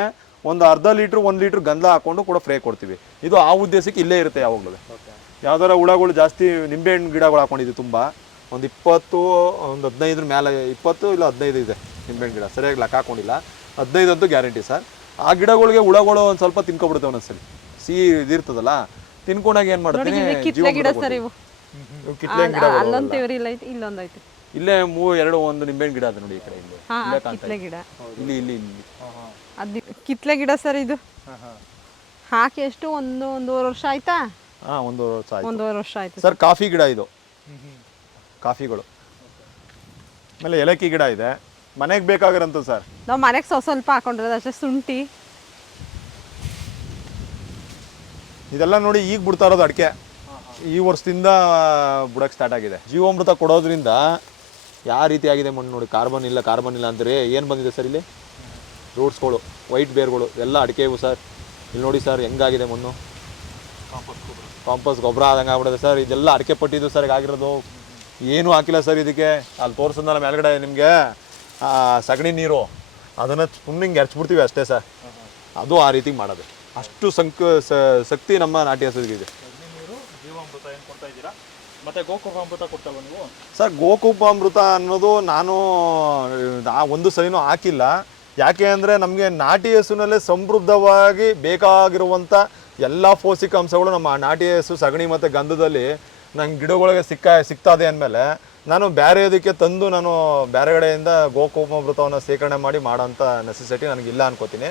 ಒಂದು ಅರ್ಧ ಲೀಟ್ರ್ ಒಂದು ಲೀಟ್ರ್ ಗಂಧ ಹಾಕೊಂಡು ಕೂಡ ಫ್ರೇ ಕೊಡ್ತೀವಿ. ಇದು ಆ ಉದ್ದೇಶಕ್ಕೆ ಇಲ್ಲೇ ಇರುತ್ತೆ ಯಾವಾಗಲೂ. ಯಾವ್ದಾರ ಹುಳಗಳು ಜಾಸ್ತಿ ನಿಂಬೆಹಣ್ಣು ಗಿಡಗಳು ಹಾಕೊಂಡಿದ್ವಿ ತುಂಬ ಒಂದು ಇಪ್ಪತ್ತು ಒಂದು ಹದಿನೈದ್ರ ಮೇಲೆ ಇಪ್ಪತ್ತು ಇಲ್ಲ ಹದಿನೈದು ಇದೆ ನಿಂಬೆಹಣ್ಣು ಗಿಡ. ಸರಿಯಾಗಿ ಲೆಕ್ಕ ಹಾಕೊಂಡಿಲ್ಲ. ಹದಿನೈದು ಅಂತೂ ಗ್ಯಾರಂಟಿ ಸರ್. ಆ ಗಿಡಗಳಿಗೆ ಹುಳಗಳು ಒಂದು ಸ್ವಲ್ಪ ತಿನ್ಕೊಬಿಡುತ್ತೆ ಒಂದೊಂದ್ಸಲಿ. ಸಿಹಿ ಇದಿರ್ತದಲ್ಲ ತಿನ್ಕೊಂಡಾಗ ಏನು ನೋಡಿ ಮಾಡ್ತೀನಿ ಕಿತ್ಲೆ ಗಿಡ ಸರ್ ಇವು. ಇವು ಕಿತ್ಲೆ ಗಿಡ ಅಲ್ಲೊಂದು ತೇವ್ರಿ ಇಲ್ಲ ಮೂ ಎರಡು ಒಂದು ನಿಂಬೆಹಣ್ಣು ಗಿಡ ಅದ ನೋಡಿ ಈ ಕಡೆ ಇಲ್ಲಿ. ಹಾ ಕಿತ್ಲೆ ಗಿಡ. ಇಲ್ಲಿ ಇಲ್ಲಿ ಅದು ಕಿತ್ಲೆ ಗಿಡ ಸರ್ ಇದು. ಹಾಂ ಹಾಂ. ಹಾಕಿ ಎಷ್ಟು? ಒಂದು ಒಂದೂವರೆ ವರ್ಷ ಆಯ್ತಾ? ಹಾ ಒಂದು ವರ್ಷ ಆಯ್ತು. ಒಂದೂವರೆ ವರ್ಷ ಆಯ್ತು ಸರ್ ಕಾಫಿ ಗಿಡ ಇದು. ಕಾಫಿಗಳು. ಆಮೇಲೆ ಏಲಕ್ಕಿ ಗಿಡ ಇದೆ. ಮನೆಗೆ ಬೇಕಾಗಿರಂತ ಸರ್. ನಾವು ಮನೆಗೆ ಸ್ವಲ್ಪ ಸ್ವಲ್ಪ ಹಾಕೊಂಡಿರೋದು ಅಷ್ಟೇ ಶುಂಠಿ. ಇದೆಲ್ಲ ನೋಡಿ ಈಗ ಬಿಡ್ತಾ ಇರೋದು ಅಡಿಕೆ. ಈ ವರ್ಷದಿಂದ ಬಿಡೋಕ್ಕೆ ಸ್ಟಾರ್ಟ್ ಆಗಿದೆ. ಜೀವಾಮೃತ ಕೊಡೋದ್ರಿಂದ ಯಾವ ರೀತಿ ಆಗಿದೆ ಮಣ್ಣು ನೋಡಿ ಕಾರ್ಬನ್ ಇಲ್ಲ ಕಾರ್ಬನ್ ಇಲ್ಲ ಅಂದರೆ ಏನು ಬಂದಿದೆ ಸರ್ ಇಲ್ಲಿ? ರೂಟ್ಸ್ಗಳು ವೈಟ್ ಬೇರ್ಗಳು ಎಲ್ಲ ಅಡಿಕೆ ಇವು ಸರ್. ಇಲ್ಲಿ ನೋಡಿ ಸರ್ ಹೆಂಗಾಗಿದೆ ಮಣ್ಣು? ಕಾಂಪೋಸ್ಟ್ ಗೊಬ್ಬರ ಕಾಂಪೋಸ್ ಗೊಬ್ಬರ ಆದಂಗೆ ಆಗ್ಬಿಡುತ್ತೆ ಸರ್. ಇದೆಲ್ಲ ಅಡಿಕೆ ಪಟ್ಟಿದ್ದು ಸರ್ ಈಗ ಆಗಿರೋದು ಏನೂ ಹಾಕಿಲ್ಲ ಸರ್ ಇದಕ್ಕೆ? ಅಲ್ಲಿ ತೋರಿಸಿದ್ನಲ್ಲ ಮೇಲ್ಗಡೆ ನಿಮಗೆ. ಸಗಣಿ ನೀರು. ಅದನ್ನು ಸುಮ್ಮನೆ ಹಿಂಗೆ ಎರ್ಚ್ಬಿಡ್ತೀವಿ ಅಷ್ಟೇ ಸರ್. ಅದು ಆ ರೀತಿ ಮಾಡೋದು. ಅಷ್ಟು ಸಂಕ ಶಕ್ತಿ ನಮ್ಮ ನಾಟಿ ಹಸುವಿಗಿದೆ ಮತ್ತೆ ಗೋಕೃಪಾಮೃತ ಕೊಟ್ಟಲ್ವ ನೀವು? ಸರ್ ಗೋಕುಪಾಮೃತ ಅನ್ನೋದು ನಾನು ಆ ಒಂದು ಸರಿನೂ ಹಾಕಿಲ್ಲ. ಯಾಕೆ ಅಂದರೆ ನಮಗೆ ನಾಟಿ ಹಸುನಲ್ಲೇ ಸಮೃದ್ಧವಾಗಿ ಬೇಕಾಗಿರುವಂಥ ಎಲ್ಲ ಪೌಷ್ಟಿಕಾಂಶಗಳು ನಮ್ಮ ನಾಟಿ ಹಸು ಸಗಣಿ ಮತ್ತು ಗಂಧದಲ್ಲಿ ನಂಗೆ ಗಿಡಗಳಿಗೆ ಸಿಕ್ಕ, ಸಿಗ್ತದೆ ಅಂದಮೇಲೆ ನಾನು ಬೇರೆ ಇದಕ್ಕೆ ತಂದು ನಾನು ಬೇರೆ ಕಡೆಯಿಂದ ಗೋಕೋಮೃತವನ್ನು ಶೇಖರಣೆ ಮಾಡಿ ಮಾಡೋಂಥ ನೆಸೆಸಿಟಿ ನನಗಿಲ್ಲ ಅನ್ಕೋತೀನಿ.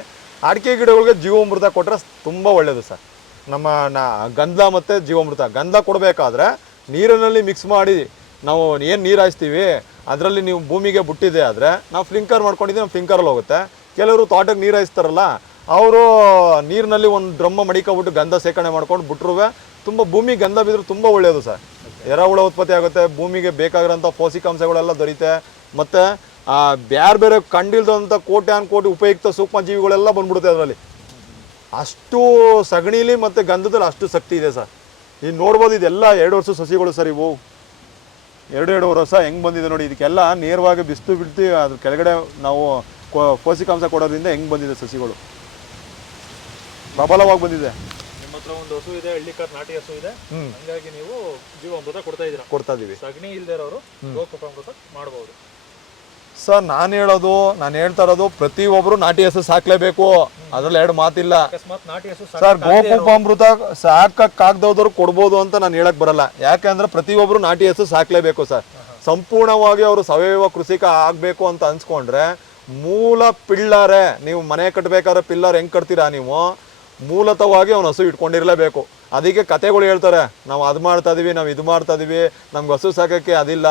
ಅಡಿಕೆ ಗಿಡಗಳಿಗೆ ಜೀವಾಮೃತ ಕೊಟ್ಟರೆ ತುಂಬ ಒಳ್ಳೆಯದು ಸರ್. ನಮ್ಮ ನಾ ಗಂಧ ಮತ್ತು ಜೀವಾಮೃತ. ಗಂಧ ಕೊಡಬೇಕಾದ್ರೆ ನೀರಿನಲ್ಲಿ ಮಿಕ್ಸ್ ಮಾಡಿ ನಾವು ಏನು ನೀರು ಹಾಯಿಸ್ತೀವಿ, ಅದರಲ್ಲಿ ನೀವು ಭೂಮಿಗೆ ಬಿಟ್ಟಿದೆ ಆದರೆ ನಾವು ಫ್ಲಿಂಕರ್ ಮಾಡ್ಕೊಂಡಿದ್ದೀವಿ ನಾವು ಫ್ಲಿಂಕರಲ್ಲಿ ಹೋಗುತ್ತೆ. ಕೆಲವರು ತೋಟಕ್ಕೆ ನೀರು ಹಾಯಿಸ್ತಾರಲ್ಲ, ಅವರು ನೀರಿನಲ್ಲಿ ಒಂದು ಡ್ರಮ್ಮ ಮಡಿಕೊಬಿಟ್ಟು ಗಂಧ ಸೇಕರಣೆ ಮಾಡ್ಕೊಂಡು ಬಿಟ್ರು ತುಂಬ ಭೂಮಿ ಗಂಧ ಬಿದ್ದರೂ ತುಂಬ ಒಳ್ಳೆಯದು ಸರ್. ಎರಹುಳ ಉತ್ಪತ್ತಿ ಆಗುತ್ತೆ ಭೂಮಿಗೆ ಬೇಕಾಗಿರೋಂಥ ಪೋಷಕಾಂಶಗಳೆಲ್ಲ ದೊರೀತೆ. ಮತ್ತು ಬೇರೆ ಬೇರೆ ಕಂಡಿಲ್ದಂಥ ಕೋಟ್ಯಾನ್ ಕೋಟಿ ಉಪಯುಕ್ತ ಸೂಕ್ಷ್ಮ ಜೀವಿಗಳೆಲ್ಲ ಬಂದ್ಬಿಡುತ್ತೆ ಅದರಲ್ಲಿ. ಅಷ್ಟು ಸಗಣಿಲಿ ಮತ್ತು ಗಂಧದಲ್ಲಿ ಅಷ್ಟು ಶಕ್ತಿ ಇದೆ ಸರ್. ಈಗ ನೋಡ್ಬೋದು ಇದೆಲ್ಲ ಎರಡು ವರ್ಷ ಸಸಿಗಳು ಸರ್ ಇವು. ಎರಡು ಎರಡು ವರ್ಷ ಹೆಂಗೆ ಬಂದಿದೆ ನೋಡಿ ಇದಕ್ಕೆಲ್ಲ ನೇರವಾಗಿ ಬಿಸ್ತು ಬಿಡ್ತಿ ಅದ್ರ ಕೆಳಗಡೆ ನಾವು ಪೋಷಕಾಂಶ ಕೊಡೋದ್ರಿಂದ ಹೆಂಗೆ ಬಂದಿದೆ ಸಸಿಗಳು. ಪ್ರಬಲವಾಗಿ ಬಂದಿದೆ. ಒಂದು ಹಸು ಇದೆ ಹಳ್ಳಿಕಾರ್ ನಾಟಿ ಹಸು ಇದೆ. ಹಂಗಾಗಿ ನೀವು ಜೀವಾಮೃತ ಕೊಡ್ತಾ ಇದ್ದೀರಾ? ಕೊಡ್ತಾ ಇದೀವಿ ಸಗಣಿ ಇಲ್ದೇ ಇರೋರು ಅಮೃತ ಮಾಡಬಹುದು ಸರ್ ನಾನು ಹೇಳೋದು ನಾನು ಹೇಳ್ತಾ ಇರೋದು ಪ್ರತಿಯೊಬ್ಬರು ನಾಟಿ ಹಸು ಸಾಕ್ಲೇಬೇಕು. ಅದ್ರಲ್ಲಿ ಎರಡು ಮಾತಿಲ್ಲ. ಸರ್ ನಾಟಿ ಅಮೃತ ಸರ್ ಗೋಕುಪಾಮೃತ ಸಾಕಕ್ಕಾಗ್ದವ್ರು ಕೊಡ್ಬೋದು ಅಂತ ನಾನು ಹೇಳಕ್ ಬರಲ್ಲ. ಯಾಕೆಂದ್ರೆ ಪ್ರತಿಯೊಬ್ಬರು ನಾಟಿ ಹಸು ಸಾಕ್ಲೇಬೇಕು ಸರ್. ಸಂಪೂರ್ಣವಾಗಿ ಅವರು ಸಾವಯವ ಕೃಷಿಕ ಆಗ್ಬೇಕು ಅಂತ ಅನ್ಸ್ಕೊಂಡ್ರೆ ಮೂಲ ಪಿಳ್ಳಾರೆ ನೀವು ಮನೆ ಕಟ್ಟಬೇಕಾದ್ರೆ ಪಿಲ್ಲರ್ ಹೆಂಗ್ ಕಟ್ತೀರಾ ನೀವು? ಮೂಲತವಾಗಿ ಅವ್ನು ಹಸು ಇಟ್ಕೊಂಡಿರಲೇಬೇಕು. ಅದಕ್ಕೆ ಕತೆಗಳು ಹೇಳ್ತಾರೆ, ನಾವು ಅದು ಮಾಡ್ತಾ ಇದೀವಿ, ನಾವು ಇದು ಮಾಡ್ತಾ ಇದೀವಿ, ನಮ್ಗೆ ಹಸು ಸಾಕೋಕ್ಕೆ ಅದಿಲ್ಲ.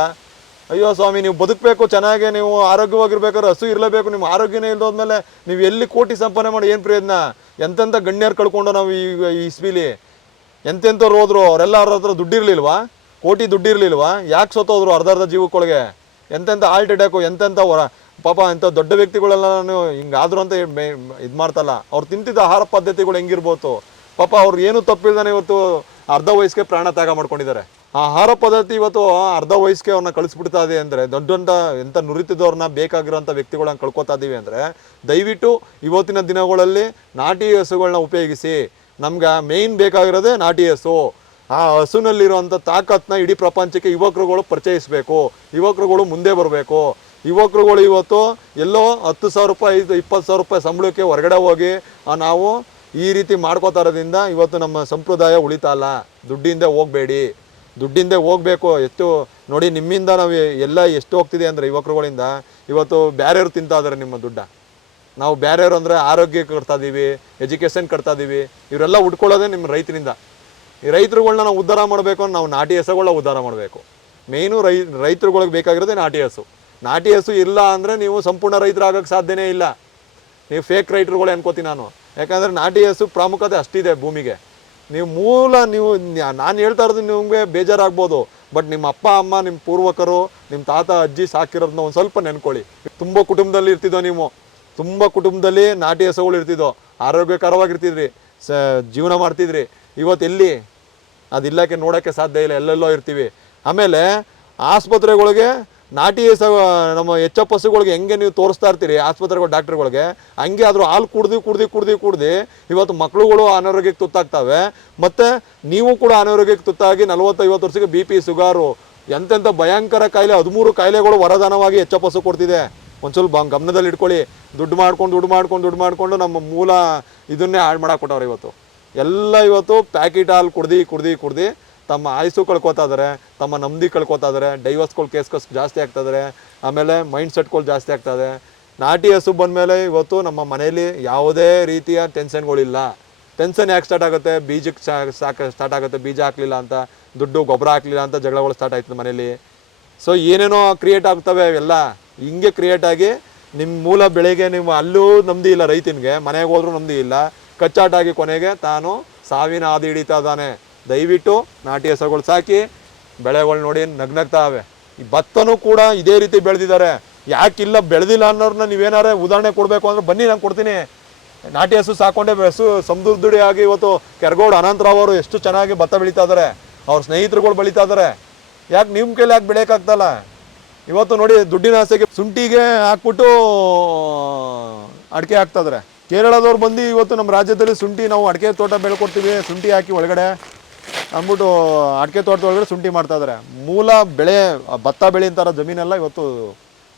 ಅಯ್ಯೋ ಸ್ವಾಮಿ, ನೀವು ಬದುಕಬೇಕು, ಚೆನ್ನಾಗಿ ನೀವು ಆರೋಗ್ಯವಾಗಿರ್ಬೇಕಾದ್ರೆ ಹಸು ಇರಲೇಬೇಕು ನಿಮ್ಮ ಆರೋಗ್ಯನೇ ಇಲ್ದೋದ್ಮೇಲೆ ನೀವು ಎಲ್ಲಿ ಕೋಟಿ ಸಂಪಾದನೆ ಮಾಡಿ ಏನು ಪ್ರಯೋಜನ? ಎಂತೆಂಥ ಗಣ್ಯರು ಕಳ್ಕೊಂಡು ನಾವು ಈ ಇಸ್ವಿಲಿ? ಎಂತೆಂಥವ್ರು ಹೋದ್ರು, ಅವರೆಲ್ಲ ಅವ್ರ ಹತ್ರ ದುಡ್ಡಿರ್ಲಿಲ್ವಾ? ಕೋಟಿ ದುಡ್ಡಿರಲಿಲ್ವಾ? ಯಾಕೆ ಸತ್ತೋದ್ರು ಅರ್ಧ ಅರ್ಧ ಜೀವಕ್ಕೊಳಗೆ? ಎಂತೆಂಥ ಹಾರ್ಟ್ ಅಟ್ಯಾಕು ಎಂತೆಂಥ ಹೊರ ಪಾಪ ಎಂಥ ದೊಡ್ಡ ವ್ಯಕ್ತಿಗಳೆಲ್ಲ ನಾನು ಹಿಂಗಾದ್ರು ಅಂತ ಇದು ಮಾಡ್ತಲ್ಲ. ಅವ್ರು ತಿಂತಿದ್ದ ಆಹಾರ ಪದ್ಧತಿಗಳು ಹೆಂಗಿರ್ಬೋದು. ಪಾಪ ಅವ್ರು ಏನು ತಪ್ಪಿಲ್ದಾನೆ ಇವತ್ತು ಅರ್ಧ ವಯಸ್ಸಿಗೆ ಪ್ರಾಣ ತ್ಯಾಗ ಮಾಡ್ಕೊಂಡಿದ್ದಾರೆ. ಆ ಆಹಾರ ಪದ್ಧತಿ ಇವತ್ತು ಅರ್ಧ ವಯಸ್ಸಿಗೆ ಅವ್ರನ್ನ ಕಳಿಸ್ಬಿಡ್ತಾ ಇದೆ ಅಂದರೆ ದೊಡ್ಡ ಎಂಥ ನುರಿತಿದ್ದವ್ರನ್ನ ಬೇಕಾಗಿರೋಂಥ ವ್ಯಕ್ತಿಗಳನ್ನ ಕಳ್ಕೊತಾ ಇದ್ದೀವಿ ಅಂದರೆ, ದಯವಿಟ್ಟು ಇವತ್ತಿನ ದಿನಗಳಲ್ಲಿ ನಾಟಿ ಹಸುಗಳನ್ನ ಉಪಯೋಗಿಸಿ, ನಮ್ಗೆ ಮೇಯ್ನ್ ಬೇಕಾಗಿರೋದೇ ನಾಟಿ ಹಸು. ಆ ಹಸುನಲ್ಲಿರುವಂಥ ತಾಕತ್ನ ಇಡೀ ಪ್ರಪಂಚಕ್ಕೆ ಯುವಕರುಗಳು ಪರಿಚಯಿಸಬೇಕು. ಯುವಕರುಗಳು ಮುಂದೆ ಬರಬೇಕು. ಯುವಕರುಗಳು ಇವತ್ತು ಎಲ್ಲೋ ಹತ್ತು ಸಾವಿರ ರೂಪಾಯಿ, ಐದು, ಇಪ್ಪತ್ತು ಸಾವಿರ ರೂಪಾಯಿ ಸಂಬಳಕ್ಕೆ ಹೊರಗಡೆ ಹೋಗಿ ನಾವು ಈ ರೀತಿ ಮಾಡ್ಕೋತಾ ಇವತ್ತು ನಮ್ಮ ಸಂಪ್ರದಾಯ ಉಳಿತಲ್ಲ ದುಡ್ಡಿಂದ ಹೋಗಬೇಡಿ. ದುಡ್ಡಿಂದ ಹೋಗಬೇಕು. ಎಷ್ಟು ನೋಡಿ, ನಿಮ್ಮಿಂದ ನಾವು ಎಲ್ಲ ಎಷ್ಟು ಹೋಗ್ತಿದೆ ಅಂದರೆ ಯುವಕರುಗಳಿಂದ, ಇವತ್ತು ಬೇರೆಯವ್ರು ತಿಂತಾ ಇದ್ದಾರೆ ನಿಮ್ಮ ದುಡ್ಡ. ನಾವು ಬೇರೆಯವರು ಅಂದರೆ ಆರೋಗ್ಯ ಕಟ್ತಾ ಇದ್ದೀವಿ ಎಜುಕೇಷನ್ ಕಟ್ತಾ ಇದ್ದೀವಿ ಇವರೆಲ್ಲ ಉಟ್ಕೊಳ್ಳೋದೇ ನಿಮ್ಮ ರೈತರಿಂದ. ಈ ರೈತರುಗಳನ್ನ ನಾವು ಉದ್ಧಾರ ಮಾಡಬೇಕು ಅಂದ್ರೆ ನಾವು ನಾಟಿ ಹಸುಗಳನ್ನ ಉದ್ಧಾರ ಮಾಡಬೇಕು. ಮೇಯ್ನು ರೈ, ರೈತರುಗಳಿಗೆ ಬೇಕಾಗಿರೋದೇ ನಾಟಿ ಹಸು. ನಾಟಿ ಹಸು ಇಲ್ಲ ಅಂದರೆ ನೀವು ಸಂಪೂರ್ಣ ರೈತರಾಗಕ್ಕೆ ಸಾಧ್ಯನೇ ಇಲ್ಲ. ನೀವು ಫೇಕ್ ರೈತರುಗಳು ಅನ್ಕೋತೀನಿ ನಾನು. ಯಾಕಂದರೆ ನಾಟಿ ಹಸು ಪ್ರಾಮುಖ್ಯತೆ ಅಷ್ಟಿದೆ ಭೂಮಿಗೆ. ನೀವು ಮೂಲ, ನೀವು, ನಾನು ಹೇಳ್ತಾ ಇರೋದು ನಿಮಗೆ ಬೇಜಾರಾಗ್ಬೋದು. ಬಟ್ ನಿಮ್ಮ ಅಪ್ಪ, ಅಮ್ಮ, ನಿಮ್ಮ ಪೂರ್ವಕರು, ನಿಮ್ಮ ತಾತ, ಅಜ್ಜಿ ಸಾಕಿರೋದನ್ನ ಒಂದು ಸ್ವಲ್ಪ ನೆನ್ಕೊಳ್ಳಿ. ತುಂಬ ಕುಟುಂಬದಲ್ಲಿ ಇರ್ತಿದ್ದೋ ನೀವು? ತುಂಬ ಕುಟುಂಬದಲ್ಲಿ ನಾಟಿ ಹಸುಗಳು ಇರ್ತಿದ್ದೋ ಆರೋಗ್ಯಕರವಾಗಿರ್ತಿದ್ರಿ, ಸ, ಜೀವನ ಮಾಡ್ತಿದ್ರಿ. ಇವತ್ತು ಎಲ್ಲಿ ಅದಿಲ್ಲಕ್ಕೆ ನೋಡೋಕ್ಕೆ ಸಾಧ್ಯ ಇಲ್ಲ, ಎಲ್ಲೆಲ್ಲೋ ಇರ್ತೀವಿ. ಆಮೇಲೆ ಆಸ್ಪತ್ರೆಗಳಿಗೆ ನಾಟಿ ಸ, ನಮ್ಮ ಎಚ್ ಎಫ್ ಹೆಂಗೆ ನೀವು ತೋರಿಸ್ತಾ ಇರ್ತೀರಿ, ಆಸ್ಪತ್ರೆಗಳು ಡಾಕ್ಟ್ರುಗಳಿಗೆ, ಹಂಗೆ ಆದರೂ ಹಾಲು ಕುಡ್ದು ಕುಡ್ದು ಕುಡ್ದು ಕುಡ್ದು ಇವತ್ತು ಮಕ್ಕಳುಗಳು ಅನಾರೋಗ್ಯಕ್ಕೆ ತುತ್ತಾಗ್ತವೆ. ಮತ್ತು ನೀವು ಕೂಡ ಅನಾರೋಗ್ಯಕ್ಕೆ ತುತ್ತಾಗಿ ನಲವತ್ತೈವತ್ತು ವರ್ಷಕ್ಕೆ ಬಿ ಪಿ ಸುಗಾರು, ಎಂತೆಂಥ ಭಯಂಕರ ಕಾಯಿಲೆ, ಹದಿಮೂರು ಕಾಯಿಲೆಗಳು ವರದಾನವಾಗಿ ಎಚ್ ಎಫ್ ಕೊಡ್ತಿದೆ. ಒಂದು ಸ್ವಲ್ಪ ಗಮನದಲ್ಲಿ ಇಟ್ಕೊಳ್ಳಿ ದುಡ್ಡು ಮಾಡ್ಕೊಂಡು ದುಡ್ಡು ಮಾಡ್ಕೊಂಡು, ದುಡ್ಡು ಮಾಡಿಕೊಂಡು ನಮ್ಮ ಮೂಲ ಇದನ್ನೇ ಹಾಳು ಮಾಡಾಕೊಟ್ಟವ್ರೆ ಇವತ್ತು. ಎಲ್ಲ ಇವತ್ತು ಪ್ಯಾಕೆಟ್ ಹಾಲು ಕುಡ್ದು ಕುಡ್ದು ಕುಡ್ದು ತಮ್ಮ ಆಯಸ್ಸು ಕಳ್ಕೊತಾ ಇದಾರೆ, ತಮ್ಮ ನಂಬಿ ಕಳ್ಕೊತಾ ಇದಾರೆ ಡೈವರ್ಸ್ಗಳು ಕೇಸ್ ಕಸ್ ಜಾಸ್ತಿ ಆಗ್ತಾ ಇದಾರೆ, ಆಮೇಲೆ ಮೈಂಡ್ ಸೆಟ್ಗಳು ಜಾಸ್ತಿ ಆಗ್ತದೆ ನಾಟಿ ಹಸು ಬಂದಮೇಲೆ ಇವತ್ತು ನಮ್ಮ ಮನೆಯಲ್ಲಿ ಯಾವುದೇ ರೀತಿಯ ಟೆನ್ಷನ್ಗಳಿಲ್ಲ ಟೆನ್ಷನ್ ಯಾಕೆ ಸ್ಟಾರ್ಟ್ ಆಗುತ್ತೆ? ಬೀಜಕ್ಕೆ ಸಾಕ ಸ್ಟಾರ್ಟ್ ಆಗುತ್ತೆ, ಬೀಜ ಹಾಕಲಿಲ್ಲ ಅಂತ, ದುಡ್ಡು, ಗೊಬ್ಬರ ಹಾಕಲಿಲ್ಲ ಅಂತ ಜಗಳಗಳು ಸ್ಟಾರ್ಟ್ ಆಯ್ತದೆ ಮನೇಲಿ ಸೊ ಏನೇನೋ ಕ್ರಿಯೇಟ್ ಆಗ್ತವೆ ಅವೆಲ್ಲ ಹಿಂಗೆ ಕ್ರಿಯೇಟ್ ಆಗಿ ನಿಮ್ಮ ಮೂಲ ಬೆಳೆಗೆ ನೀವು ಅಲ್ಲೂ ನಂಬಿ ಇಲ್ಲ ರೈತನಿಗೆ, ಮನೆಗೆ ಹೋದ್ರೂ ನಂಬಿ ಇಲ್ಲ. ಕಚ್ಚಾಟಾಗಿ ಕೊನೆಗೆ ತಾನು ಸಾವಿನ ಹಾದಿ ಹಿಡಿತಾ ಇದ್ದಾನೆ. ದಯವಿಟ್ಟು ನಾಟಿ ಹೆಸರುಗಳು ಸಾಕಿ, ಬೆಳೆಗಳು ನೋಡಿ ನಗ್ನಗ್ತಾವೆ. ಈ ಭತ್ತನೂ ಕೂಡ ಇದೇ ರೀತಿ ಬೆಳೆದಿದ್ದಾರೆ. ಯಾಕಿಲ್ಲ ಬೆಳೆದಿಲ್ಲ ಅನ್ನೋರನ್ನ ನೀವೇನಾರೇ ಉದಾಹರಣೆ ಕೊಡಬೇಕು ಅಂದ್ರೆ ಬನ್ನಿ, ನಾನು ಕೊಡ್ತೀನಿ. ನಾಟಿ ಹಸು ಸಾಕೊಂಡೆ, ಹಸು ಸಮೃದ್ಧಿಯಾಗಿ ಇವತ್ತು ಕೆರಗೋಡು ಅನಂತರಾವ್ ಅವರು ಎಷ್ಟು ಚೆನ್ನಾಗಿ ಭತ್ತ ಬೆಳೀತಾ ಇದ್ದಾರೆ. ಅವ್ರ ಸ್ನೇಹಿತರುಗಳು ಬೆಳೀತಾ ಇದ್ದಾರೆ. ಯಾಕೆ ನಿಮ್ಮ ಕೈಲಿ ಯಾಕೆ ಬೆಳೆಯೋಕ್ಕಾಗ್ತಲ್ಲ? ಇವತ್ತು ನೋಡಿ ದುಡ್ಡಿನ ಆಸೆಗೆ ಶುಂಠಿಗೆ ಹಾಕ್ಬಿಟ್ಟು ಅಡಿಕೆ ಹಾಕ್ತಾಯಿದ್ದಾರೆ ಕೇರಳದವ್ರು ಬಂದು ಇವತ್ತು ನಮ್ಮ ರಾಜ್ಯದಲ್ಲಿ ಶುಂಠಿ ನಾವು ಅಡಿಕೆ ತೋಟ ಬೆಳ್ಕೊಡ್ತೀವಿ, ಶುಂಠಿ ಹಾಕಿ ಒಳಗಡೆ ಅಂದ್ಬಿಟ್ಟು ಅಡಿಕೆ ತೋಟದ ಒಳಗಡೆ ಶುಂಠಿ ಮಾಡ್ತಾ ಇದ್ದಾರೆ ಮೂಲ ಬೆಳೆ, ಭತ್ತ ಬೆಳೆಯಂತಾರ ಜಮೀನೆಲ್ಲ ಇವತ್ತು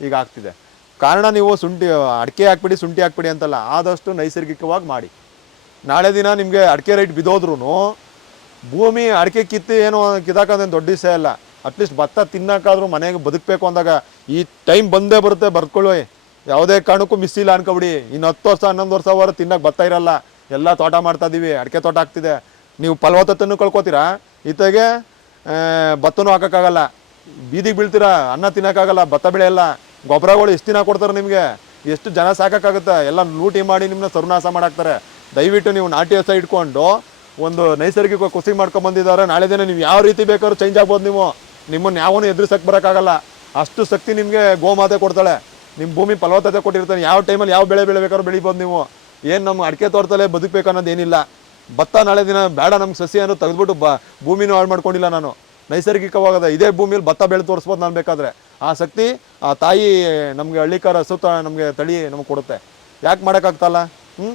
ಈಗ ಆಗ್ತಿದೆ. ಕಾರಣ ನೀವು ಶುಂಠಿ, ಅಡಿಕೆ ಹಾಕ್ಬಿಡಿ, ಶುಂಠಿ ಹಾಕ್ಬಿಡಿ ಅಂತಲ್ಲ, ಆದಷ್ಟು ನೈಸರ್ಗಿಕವಾಗಿ ಮಾಡಿ. ನಾಳೆ ದಿನ ನಿಮಗೆ ಅಡಿಕೆ ರೈಟ್ ಬಿದ್ದೋದ್ರೂ ಭೂಮಿ ಅಡಿಕೆ ಕಿತ್ತು ಏನು ಕಿದಾಕೋದೇನು ದೊಡ್ಡ ವಿಷಯ ಅಲ್ಲ. ಅಟ್ಲೀಸ್ಟ್ ಭತ್ತ ತಿನ್ನೋಕ್ಕಾದ್ರೂ ಮನೆಗೆ ಬದುಕಬೇಕು ಅಂದಾಗ ಈ ಟೈಮ್ ಬಂದೇ ಬರುತ್ತೆ ಬರ್ಕೊಳ್ಳಿ ಯಾವುದೇ ಕಾರಣಕ್ಕೂ ಮಿಸ್ ಇಲ್ಲ ಅನ್ಕೊಬಿಡಿ. ಇನ್ನು ಹತ್ತು ವರ್ಷ, ಹನ್ನೊಂದು ವರ್ಷ ಅವರ ತಿನ್ನಕ್ಕೆ ಬರ್ತಾ ಇರಲ್ಲ. ಎಲ್ಲ ತೋಟ ಮಾಡ್ತಾ ಇದೀವಿ, ಅಡಿಕೆ ತೋಟ ಆಗ್ತಿದೆ ನೀವು ಫಲವತ್ತತೆಯನ್ನು ಕಳ್ಕೊತೀರಾ? ಇತ್ತಗೆ ಭತ್ತನೂ ಹಾಕೋಕ್ಕಾಗಲ್ಲ. ಬೀದಿಗೆ ಬೀಳ್ತೀರಾ? ಅನ್ನ ತಿನ್ನೋಕ್ಕಾಗಲ್ಲ, ಭತ್ತ ಬೆಳೆಯಲ್ಲ ಗೊಬ್ಬರಗಳು ಎಷ್ಟು ದಿನ ಕೊಡ್ತಾರೆ ನಿಮಗೆ? ಎಷ್ಟು ಜನ ಸಾಕಾಗುತ್ತೆ ಎಲ್ಲ ಲೂಟಿ ಮಾಡಿ ನಿಮ್ಮನ್ನ ಸರ್ವನಾಶ ಮಾಡಾಕ್ತಾರೆ. ದಯವಿಟ್ಟು ನೀವು ನಾಟಿ ಹೊಸ ಇಟ್ಕೊಂಡು, ಒಂದು ನೈಸರ್ಗಿಕ ಕೃಷಿ ಮಾಡ್ಕೊಂಡು ಬಂದಿದ್ದಾರೆ. ನಾಳೆ ದಿನ ನೀವು ಯಾವ ರೀತಿ ಬೇಕಾದ್ರೂ ಚೇಂಜ್ ಆಗ್ಬೋದು ನೀವು. ನಿಮ್ಮನ್ನು ಯಾವನು ಎದುರಿಸಕ್ಕೆ ಬರೋಕ್ಕಾಗಲ್ಲ. ಅಷ್ಟು ಶಕ್ತಿ ನಿಮಗೆ ಗೋಮಾತೆ ಕೊಡ್ತಾಳೆ. ನಿಮ್ಮ ಭೂಮಿ ಫಲವತ್ತತೆ ಕೊಟ್ಟಿರ್ತಾನೆ, ಯಾವ ಟೈಮಲ್ಲಿ ಯಾವ ಬೆಳೆ ಬೆಳಿಬೇಕಾದ್ರೂ ಬೆಳಿಬೋದು ನೀವು. ಏನು ನಮ್ಮ ಅಡಿಕೆ ತೋಟದಲ್ಲೇ ಬದುಕಬೇಕು ಅನ್ನೋದೇನಿಲ್ಲ ಭತ್ತ ನಾಳೆ ದಿನ ಬೇಡ ನಮ್ಗೆ ಸಸಿ ಅನ್ನೋ ತೆಗೆದ್ಬಿಟ್ಟು ಬ ಭೂಮಿನೂ ಹಾಳು ಮಾಡ್ಕೊಂಡಿಲ್ಲ ನಾನು. ನೈಸರ್ಗಿಕವಾಗದ ಇದೇ ಭೂಮಿಯಲ್ಲಿ ಭತ್ತ ಬೆಳೆ ತೋರಿಸ್ಬೋದು ನಾನು ಬೇಕಾದ್ರೆ. ಆ ಶಕ್ತಿ ಆ ತಾಯಿ ನಮಗೆ ಹಳ್ಳಿಕಾರ ಸುತ್ತ ನಮಗೆ ತಳಿ ನಮಗೆ ಕೊಡುತ್ತೆ. ಯಾಕೆ ಮಾಡೋಕ್ಕಾಗ್ತಲ್ಲ? ಹ್ಞೂ